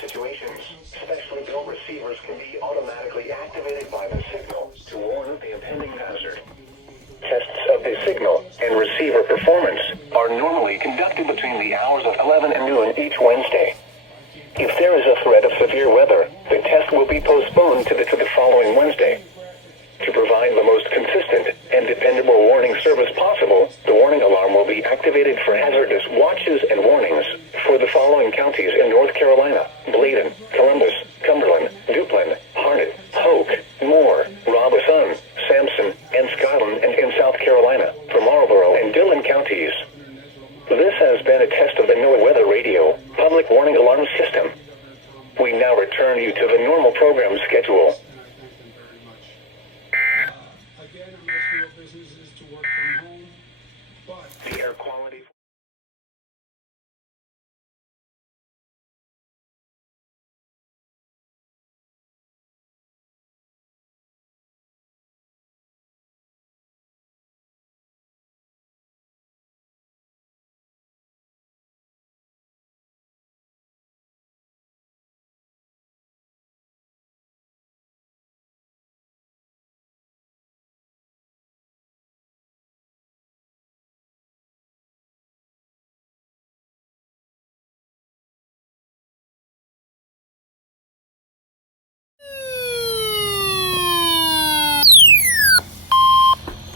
situations, specially built receivers can be automatically activated by the signal to warn of the impending hazard. Tests of the signal and receiver performance are normally conducted between the hours of 11 and noon each Wednesday. If there is a threat of severe weather, the test will be postponed to the following Wednesday. To provide the most consistent and dependable warning service possible, the warning alarm will be activated for hazardous watches and warnings for the following counties in North Carolina: Bladen, Columbus, Cumberland, Duplin, Harnett, Hoke, Moore, Robeson, Sampson, and Scotland, and in South Carolina, for Marlborough and Dillon counties. This has been a test of the NOAA Weather Radio Public Warning Alarm System. We now return you to the normal program schedule. Again, unless your business is to work from home, but The air quality.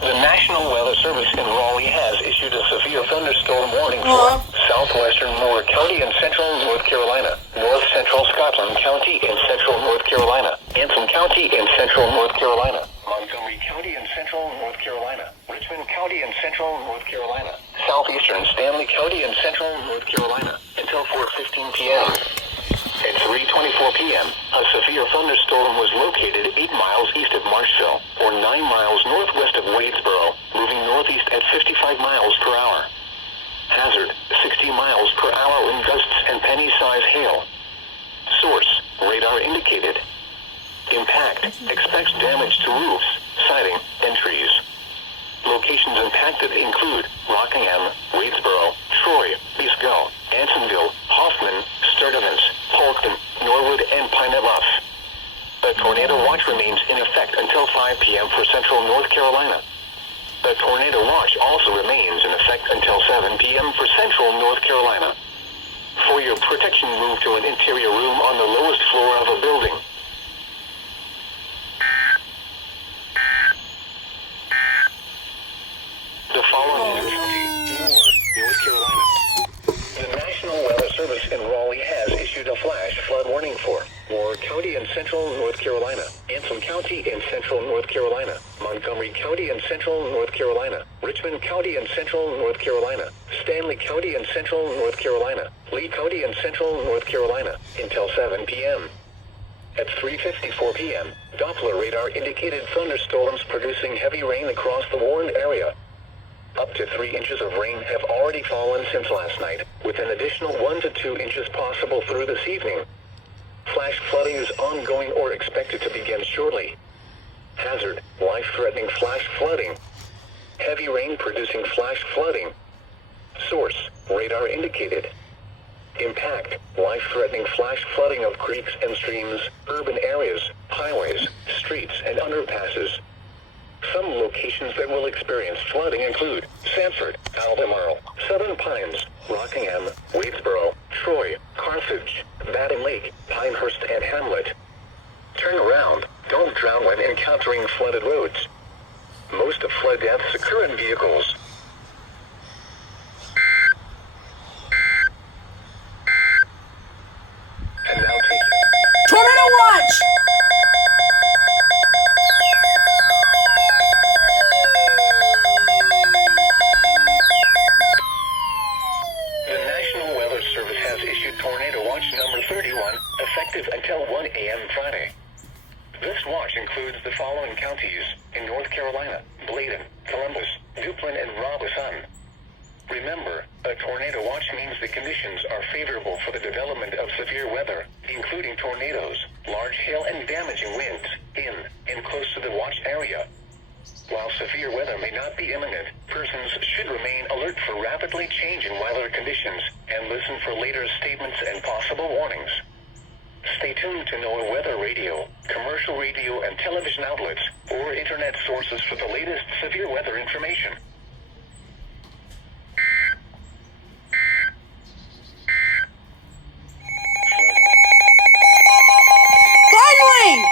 The National Weather Service in Raleigh has issued a severe thunderstorm warning for southwestern Moore County in central North Carolina, north central Scotland County in central North Carolina, Antrim County in central North Carolina, Montgomery County in central North Carolina, Richmond County in central North Carolina, southeastern Stanley County in central North Carolina, until 4:15 p.m. At 3:24 p.m., a severe thunderstorm was located 8 miles east of Marshville, or 9 miles northwest of Wadesboro, moving northeast at 55 miles per hour. Hazard, 60 miles per hour in gusts and penny-size hail. Source, radar indicated. Impact, expects damage to roofs, siding, and trees. Locations impacted include Rockingham, Wadesboro, Troy, Bisco, Ansonville, Hoffman, Sturdivant, Polkton, Norwood, and Pine Bluff. A tornado watch remains in effect until 5 p.m. for central North Carolina. A tornado watch also remains in effect until 7 p.m. for central North Carolina. For your protection, move to an interior room on the lowest floor of a building. The following is County, Moore, North Carolina. The National Weather Service in Raleigh has issued a flash flood warning for Moore County in central North Carolina, Antrim County in central North Carolina, Montgomery County in central North Carolina, Richmond County in central North Carolina, Stanley County in central North Carolina, Lee County in central North Carolina, until 7 p.m. At 3:54 p.m., Doppler radar indicated thunderstorms producing heavy rain across the warned area. Up to 3 inches of rain have already fallen since last night, with an additional 1 to 2 inches possible through this evening. Flash flooding is ongoing or expected to begin shortly. Hazard, life-threatening flash flooding. Heavy rain producing flash flooding. Source, radar indicated. Impact, life-threatening flash flooding of creeks and streams, urban areas, highways, streets, and underpasses. Some locations that will experience flooding include Sanford, Albemarle, Southern Pines, Rockingham, Wadesboro, Troy, Carthage, Baden Lake, Pinehurst, and Hamlet. Turn around. Don't drown when encountering flooded roads. Most of flood deaths occur in vehicles. And now take Tornado watch! The National Weather Service has issued Tornado Watch number 31, effective until 1 a.m. Friday. This watch includes the following counties in North Carolina: Bladen, Columbus, Duplin, and Robeson. Remember, a tornado watch means the conditions are favorable for the development of severe weather, including tornadoes, large hail, and damaging winds, in and close to the watch area. While severe weather may not be imminent, persons should remain alert for rapidly changing weather conditions and listen for later statements and possible warnings. Stay tuned to NOAA Weather Radio, commercial radio and television outlets, or internet sources for the latest severe weather information. Finally!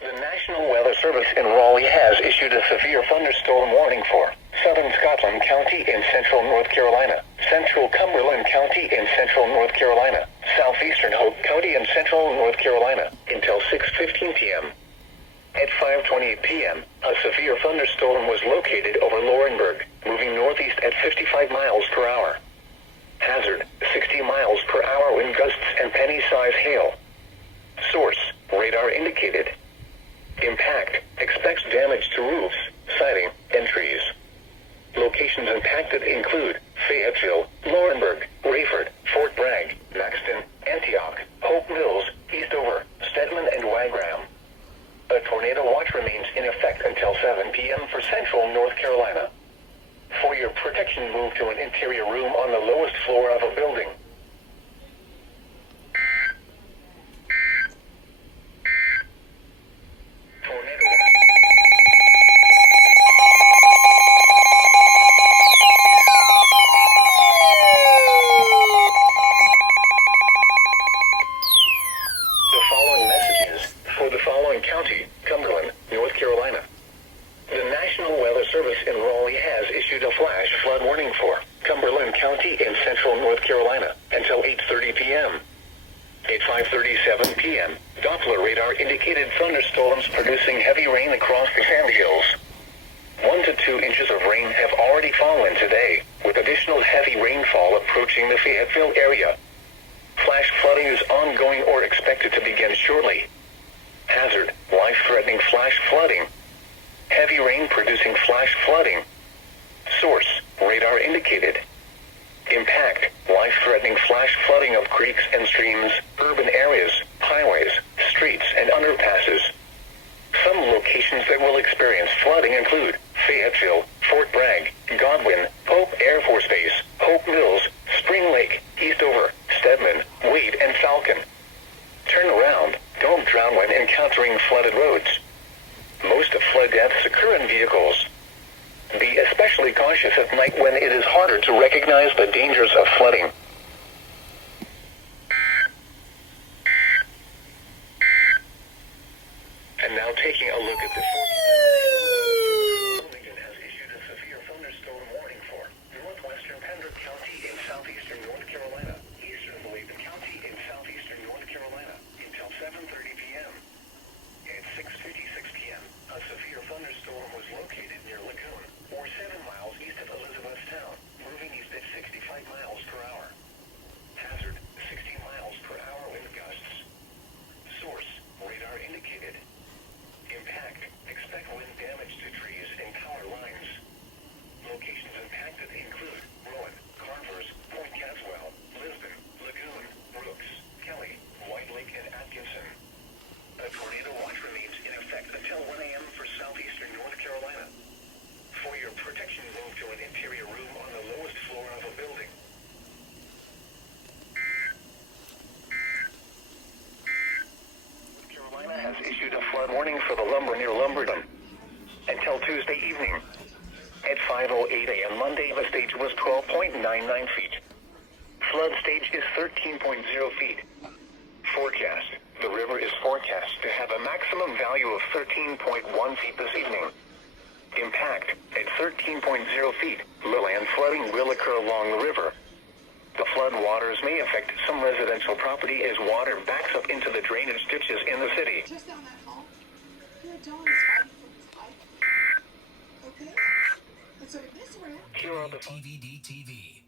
The National Weather Service in Raleigh has issued a severe thunderstorm warning for Southern Scotland County in central North Carolina, central Cumberland County in central North Carolina, southeastern Hope County in central North Carolina, until 6:15 p.m. At 5:28 p.m., a severe thunderstorm was located over Laurinburg, moving northeast at 55 miles per hour. Hazard, 60 miles per hour wind gusts and penny-size hail. Source, radar indicated. Impact, expects damage to roofs, siding, and trees. Locations impacted include Fayetteville, Laurinburg, Rayford, Fort Bragg, Maxton, Antioch, Hope Mills, Eastover, Stedman, and Wagram. A tornado watch remains in effect until 7 p.m. for central North Carolina. For your protection, move to an interior room on the lowest floor of a building. Tornado watch. The following messages for the following county, Cumberland, North Carolina. The National Weather Service in Raleigh has issued a flash flood warning for Cumberland County in central North Carolina until 8:30 p.m. At 5:37 p.m., Doppler radar indicated thunderstorms producing heavy rain across the Sand Hills. 1 to 2 inches of rain have already fallen today, with additional heavy rainfall approaching the Fayetteville area. Flash flooding is ongoing or expected to begin shortly. Hazard, life-threatening flash flooding. Heavy rain producing flash flooding. Source, radar indicated. Impact, life-threatening flash flooding of creeks and streams, urban areas, highways, streets, and underpasses. Some locations that will experience flooding include Fayetteville, Fort Bragg, Godwin, Pope Air Force Base, Hope Mills, Spring Lake, Eastover, Stedman, Wade, and Falcon. Turn around, don't drown when encountering flooded roads. Most of flood deaths occur in vehicles. Be especially cautious at night when it is harder to recognize the dangers of flooding. And now taking a look at the forecast. Wilmington has issued a severe thunderstorm warning for northwestern Pembroke County in southeastern North Carolina, eastern Bladen County in southeastern North Carolina, until 7:30 p.m. At 6:56 p.m., a severe thunderstorm was located near Lagoon, or 7 miles east of Elizabethtown, moving east at 65 miles per hour. Hazard, 60 miles per hour wind gusts. Source, radar indicated. Impact, expect wind damage to trees and power lines. Locations impacted include Rowan, Carvers, Point Caswell, Lisbon, Lagoon, Brooks, Kelly, White Lake, and Atkinson. A tornado watch remains in effect until 1 a.m. for southeastern North Carolina. For your protection, move to an interior room on the lowest floor of a building. North Carolina has issued a flood warning for the lumber near Lumberton until Tuesday evening. At 5:08 a.m. Monday, the stage was 12.99 feet. Flood stage is 13.0 feet. Forecast. The river is forecast to have a maximum value of 13.1 feet this evening. Impact, at 13.0 feet, lowland flooding will occur along the river. The flood waters may affect some residential property as water backs up into the drainage ditches in the city. Just down that hall. Your dog is fighting for his life. Okay? And so this round. Here are the TVD TV.